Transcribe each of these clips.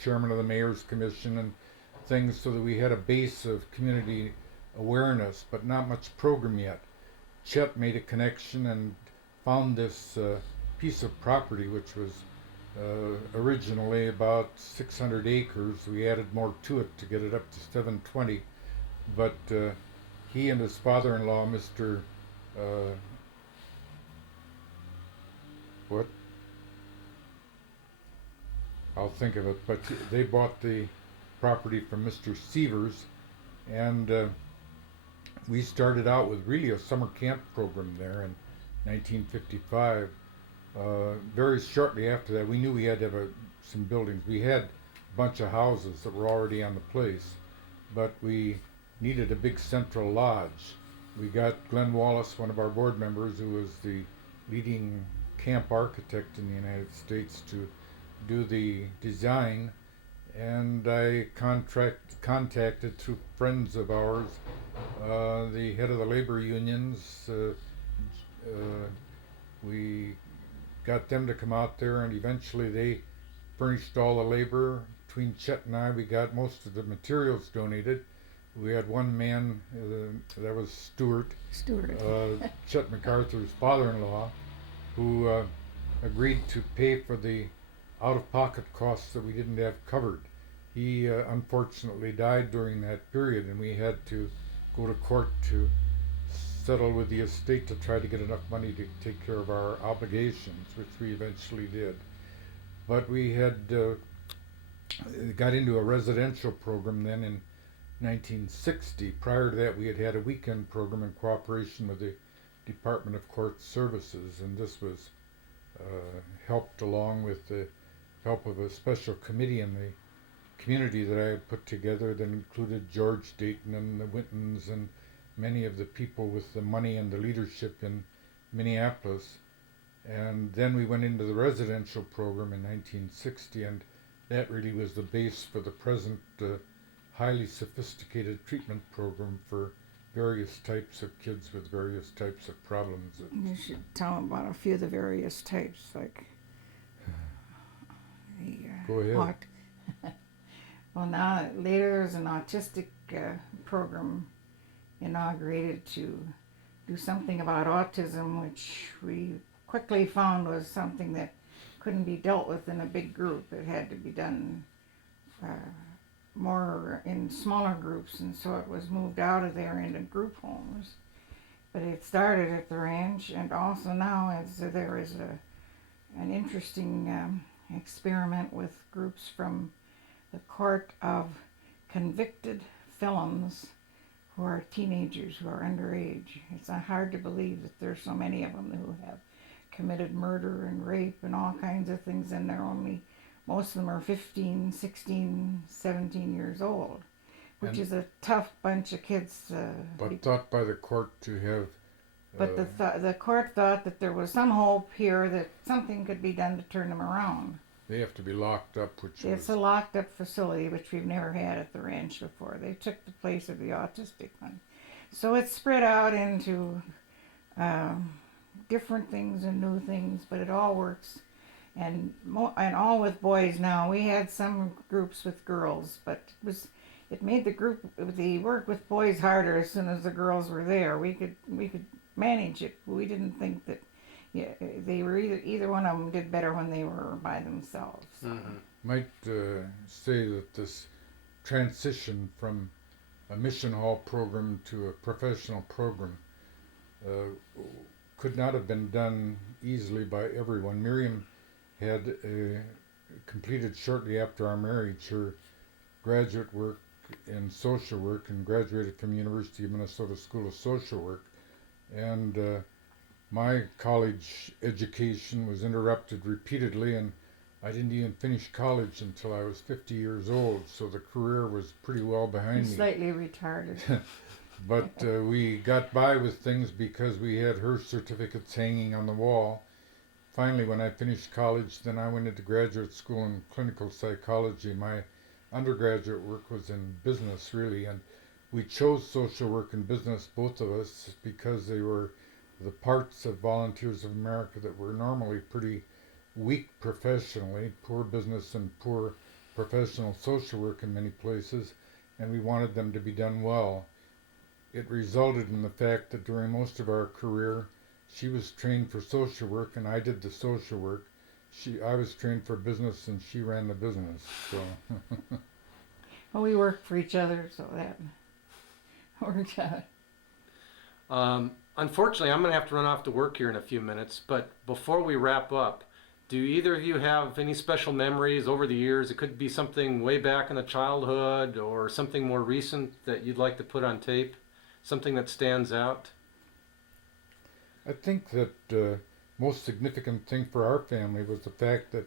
chairman of the mayor's commission and things, so that we had a base of community awareness, but not much program yet. Chet made a connection and found this piece of property, which was originally about 600 acres. We added more to it to get it up to 720, but he and his father-in-law, Mr. Uh, what? I'll think of it. But they bought the property from Mr. Sievers, and we started out with really a summer camp program there in 1955. Very shortly after that, we knew we had to have some buildings. We had a bunch of houses that were already on the place, but we needed a big central lodge. We got Glenn Wallace, one of our board members, who was the leading camp architect in the United States, to do the design, and I contacted through friends of ours the head of the labor unions. We got them to come out there, and eventually they furnished all the labor. Between Chet and I, we got most of the materials donated. We had one man, that was Stuart, Chet MacArthur's father-in-law, who agreed to pay for the out-of-pocket costs that we didn't have covered. He unfortunately died during that period, and we had to go to court to settle with the estate to try to get enough money to take care of our obligations, which we eventually did. But we had got into a residential program then in 1960. Prior to that, we had had a weekend program in cooperation with the Department of Court Services, and this was helped along with the help of a special committee in the community that I had put together that included George Dayton and the Wintons and many of the people with the money and the leadership in Minneapolis. And then we went into the residential program in 1960, and that really was the base for the present highly sophisticated treatment program for various types of kids with various types of problems. You should tell them about a few of the various types, like the Go ahead. well, now later there's an autistic program inaugurated to do something about autism, which we quickly found was something that couldn't be dealt with in a big group. It had to be done more in smaller groups, and so it was moved out of there into group homes. But it started at the ranch, and also now there is an interesting experiment with groups from the court of convicted felons who are teenagers, who are underage. It's hard to believe that there's so many of them who have committed murder and rape and all kinds of things, and most of them are 15, 16, 17 years old, which is a tough bunch of kids. But thought by the court to have... But the court thought that there was some hope here that something could be done to turn them around. They have to be locked up, It's a locked up facility, which we've never had at the ranch before. They took the place of the autistic one. So it's spread out into different things and new things, but it all works. And all with boys now. We had some groups with girls, but it made the work with boys harder as soon as the girls were there. We could manage it. We didn't think that they were either one of them did better when they were by themselves. So. Mm-hmm. Might say that this transition from a mission hall program to a professional program could not have been done easily by everyone. Miriam had completed shortly after our marriage her graduate work in social work and graduated from University of Minnesota School of Social Work. And my college education was interrupted repeatedly, and I didn't even finish college until I was 50 years old, so the career was pretty well behind me. Slightly retarded. But we got by with things because we had her certificates hanging on the wall. Finally, when I finished college, then I went into graduate school in clinical psychology. My undergraduate work was in business, really, and we chose social work and business, both of us, because they were the parts of Volunteers of America that were normally pretty weak professionally, poor business and poor professional social work in many places, and we wanted them to be done well. It resulted in the fact that during most of our career, she was trained for social work and I did the social work. I was trained for business and she ran the business. So Well, we worked for each other, so that worked out. Unfortunately, I'm going to have to run off to work here in a few minutes, but before we wrap up, do either of you have any special memories over the years? It could be something way back in the childhood or something more recent that you'd like to put on tape, something that stands out. I think that most significant thing for our family was the fact that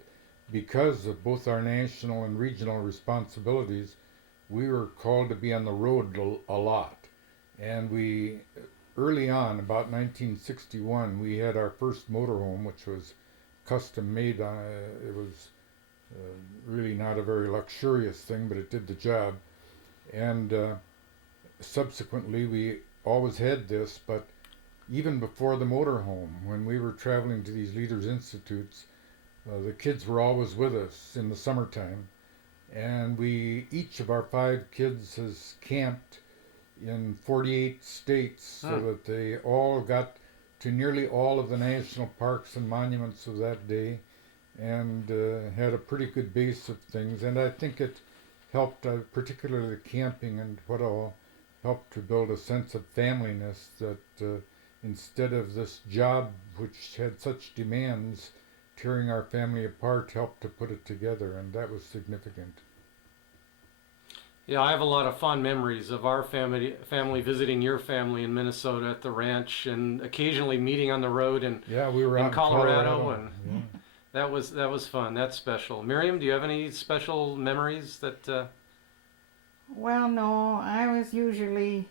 because of both our national and regional responsibilities, we were called to be on the road a lot. And we, early on, about 1961, we had our first motorhome, which was custom made. It was really not a very luxurious thing, but it did the job. And subsequently, we always had this, but even before the motorhome, when we were traveling to these Leaders Institutes, the kids were always with us in the summertime. And each of our 5 kids has camped in 48 states so that they all got to nearly all of the national parks and monuments of that day and had a pretty good base of things. And I think it helped, particularly camping and what all, helped to build a sense of familyness that instead of this job which had such demands tearing our family apart helped to put it together, and that was significant. Yeah, I have a lot of fond memories of our family visiting your family in Minnesota at the ranch and occasionally meeting on the road and Yeah, we were in out in Colorado, and Yeah. that was fun. That's special. Miriam, do you have any special memories that? Well, no, I was usually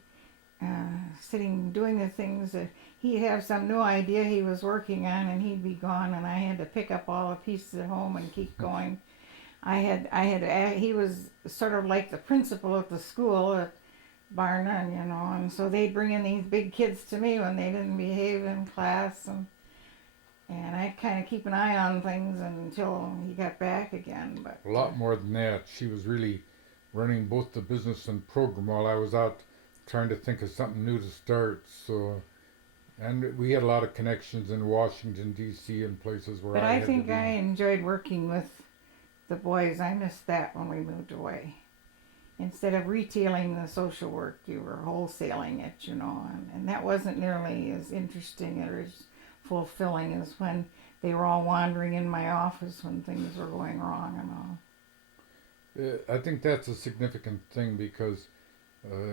sitting doing the things that he'd have some new idea he was working on, and he'd be gone, and I had to pick up all the pieces at home and keep going. He was sort of like the principal at the school at Bar None, and so they'd bring in these big kids to me when they didn't behave in class, and I'd kind of keep an eye on things until he got back again. But A lot more than that. She was really running both the business and program while I was out trying to think of something new to start. So, and we had a lot of connections in Washington D.C. and places where But I I had think to be. I enjoyed working with the boys. I missed that when we moved away. Instead of retailing the social work, you were wholesaling it, and that wasn't nearly as interesting or as fulfilling as when they were all wandering in my office when things were going wrong and all. I think that's a significant thing because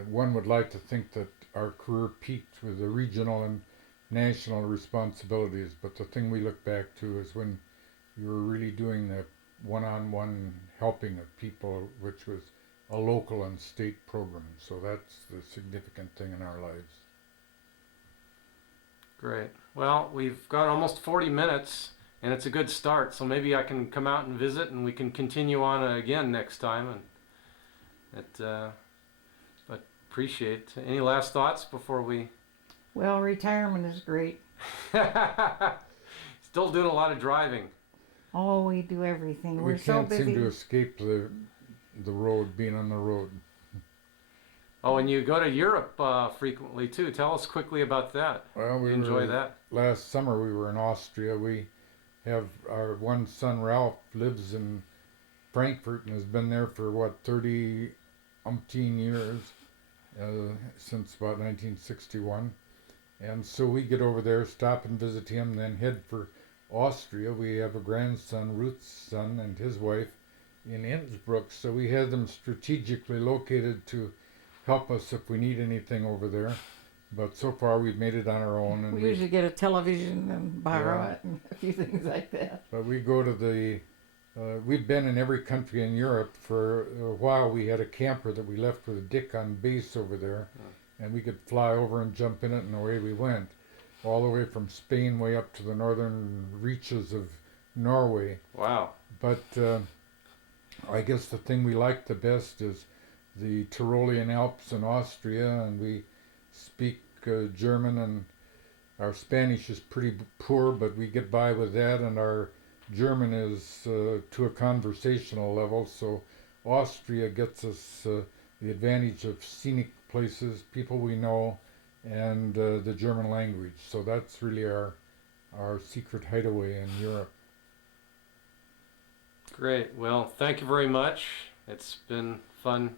one would like to think that our career peaked with the regional and national responsibilities, but the thing we look back to is when you were really doing the one-on-one helping of people, which was a local and state program. So that's the significant thing in our lives. Great. Well, we've got almost 40 minutes, and it's a good start. So maybe I can come out and visit, and we can continue on again next time. But appreciate. Any last thoughts before we? Well, retirement is great. Still doing a lot of driving. Oh, we do everything. We We're so can't busy. seem to escape the road, being on the road. Oh, and you go to Europe frequently too. Tell us quickly about that. Well, we Enjoy that. Last summer we were in Austria. We have our one son Ralph lives in Frankfurt and has been there for 30 umpteen years, since about 1961. And so we get over there, stop and visit him, then head for Austria. We have a grandson, Ruth's son, and his wife in Innsbruck. So we had them strategically located to help us if we need anything over there. But so far we've made it on our own. And We usually get a television and borrow Yeah. it and a few things like that. But we go to we've been in every country in Europe. For a while we had a camper that we left with a Dick on base over there. And we could fly over and jump in it, and away we went. All the way from Spain way up to the northern reaches of Norway. Wow. But I guess the thing we like the best is the Tyrolean Alps in Austria, and we speak German, and our Spanish is pretty poor, but we get by with that, and our German is to a conversational level, so Austria gets us the advantage of scenic places, people we know, and the German language. So that's really our secret hideaway in Europe. Great. Well, thank you very much. It's been fun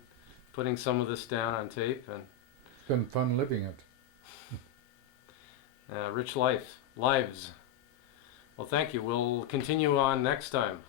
putting some of this down on tape, and It's been fun living it. rich lives. Well, thank you. We'll continue on next time.